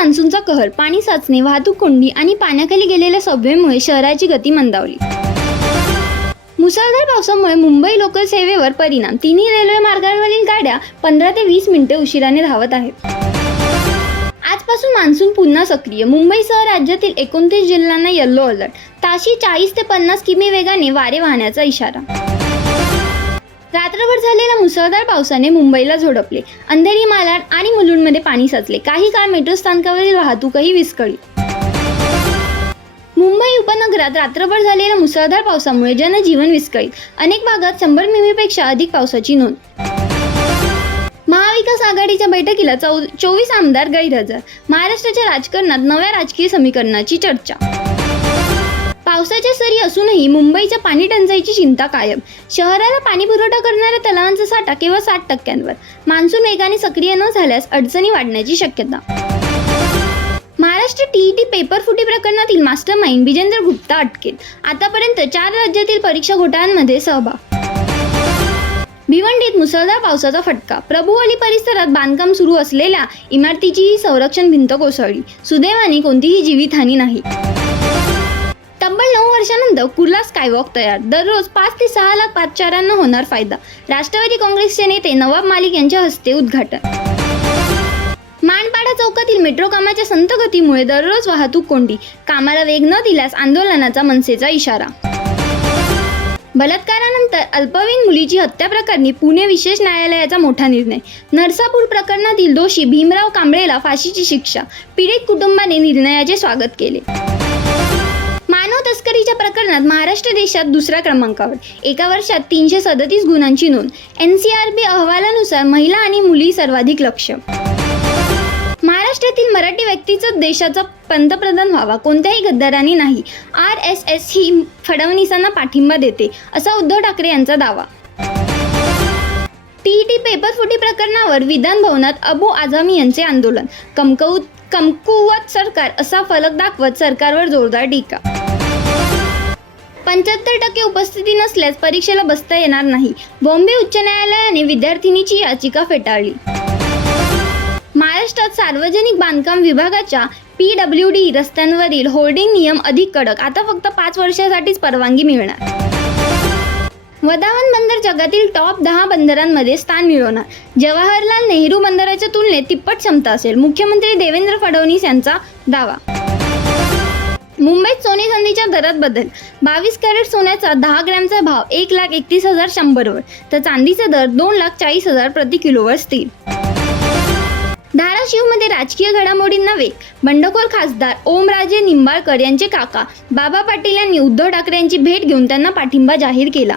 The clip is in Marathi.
मान्सूनचा कहर, पाणी साचणे, वाहतूक कोंडी आणि पाण्याखाली गेलेल्या सबवेमुळे शहराची गती मंदावली. मुसळधार पावसामुळे मुंबई लोकल सेवेवर परिणाम. तिन्ही रेल्वे मार्गावरील गाड्या 15 ते 20 मिनिटे उशिराने धावत आहेत. आजपासून मान्सून पुन्हा सक्रिय. मुंबईसह राज्यातील 29 जिल्ह्यांना येलो अलर्ट. ताशी 40 ते 50 किमी वेगाने वारे वाहण्याचा इशारा. रात्रभर झालेल्या मुसळधार पावसाने मुंबईला झोडपले. अंधेरी, मालाड आणि मुलुंडमध्ये पाणी साचले. काही काळ मेट्रो स्थानकावरील वाहतूकही विस्कळीत. मुंबई उपनगरात रात्रभर झालेल्या मुसळधार पावसामुळे जनजीवन विस्कळीत. अनेक भागात 100 मिमीपेक्षा अधिक पावसाची नोंद. महाविकास आघाडीच्या बैठकीला 24 आमदार गैरहजर. महाराष्ट्राच्या राजकारणात नव्या राजकीय समीकरणाची चर्चा. पावसाच्या सरी असूनही मुंबईच्या पाणी टंचाईची चिंता कायम. शहराला पाणी पुरवठा करणाऱ्या तलावांचा साठा केवळ 60%वर. मान्सून वेगाने सक्रिय न झाल्यास अडचणी वाढण्याची शक्यता. महाराष्ट्र टीईटी पेपर फुटी प्रकरणातील मास्टरमाइंड विजेंद्र गुप्ता अटकेत. आतापर्यंत 4 राज्यातील परीक्षा घोटाळ्यांमध्ये सहभाग. भिवंडीत मुसळधार पावसाचा फटका. प्रभुवली परिसरात बांधकाम सुरू असलेल्या इमारतीची संरक्षण भिंत कोसळली. सुदैवाने कोणतीही जीवितहानी नाही. तब्बल 9 वर्षांनंतर कुर्ला स्कायवॉक तयार. दररोज 5 ते 6 लाख पादचाऱ्यांना होणार फायदा. राष्ट्रवादी काँग्रेसचे नेते नवाब मालिक यांच्या हस्ते उद्घाटन. मानपाडा चौकातील मेट्रो कामाच्या संत गतीमुळे दररोज वाहतूक कोंडी. कामाला वेग न दिल्यास आंदोलनाचा मनसेचा इशारा. बलात्कारानंतर अल्पवयीन मुलीची हत्या प्रकरणी पुणे विशेष न्यायालयाचा मोठा निर्णय. नरसापूर प्रकरणातील दोषी भीमराव कांबळेला फाशीची शिक्षा. पीडित कुटुंबाने निर्णयाचे स्वागत केले. मानव तस्करीच्या प्रकरणात महाराष्ट्र देशात दुसऱ्या क्रमांकावर. एका वर्षात 337 गुन्ह्यांची नोंद. NCRB अहवालानुसार महिला आणि मुली सर्वाधिक लक्ष्य. महाराष्ट्रातील मराठी व्यक्तीच देशाचा पंतप्रधान व्हावा, कोणत्याही गद्दारांनी नाही. RSS ही फडणवीसांना पाठिंबा देते, असा उद्धव ठाकरे यांचा दावा. टीईटी पेपर फुटी प्रकरणावर विधान भवनात अबू आझमी यांचे आंदोलन. कमकुवत सरकार असा फलक दाखवत सरकारवर जोरदार टीका. 75% उपस्थिती नसल्यास परीक्षेला बसता येणार नाही. बॉम्बे उच्च न्यायालयाने विद्यार्थिनीची याचिका फेटाळली. महाराष्ट्रात सार्वजनिक बांधकाम विभागाच्या PWD रस्त्यांवरील होर्डिंग नियम अधिक कडक. आता फक्त 5 वर्षासाठीच परवानगी मिळणार. वधावन बंदर जगातील टॉप 10 बंदरांमध्ये स्थान मिळवणार. जवाहरलाल नेहरू बंदराच्या तुलनेत तिप्पट क्षमता असेल. मुख्यमंत्री देवेंद्र फडणवीस यांचा दावा. मुंबईत सोने चांदीच्या दरात बदल. 22 कॅरेट सोन्याचा 10 ग्रॅमचा भाव 1,31,100वर, तर चांदीचा दर 2,40,000 प्रति किलोवर स्थिर. धाराशिवमध्ये राजकीय घडामोडींना वेग. बंडखोर खासदार ओमराजे निंबाळकर यांचे काका बाबा पाटील यांनी उद्धव ठाकरे यांची भेट घेऊन त्यांना पाठिंबा जाहीर केला.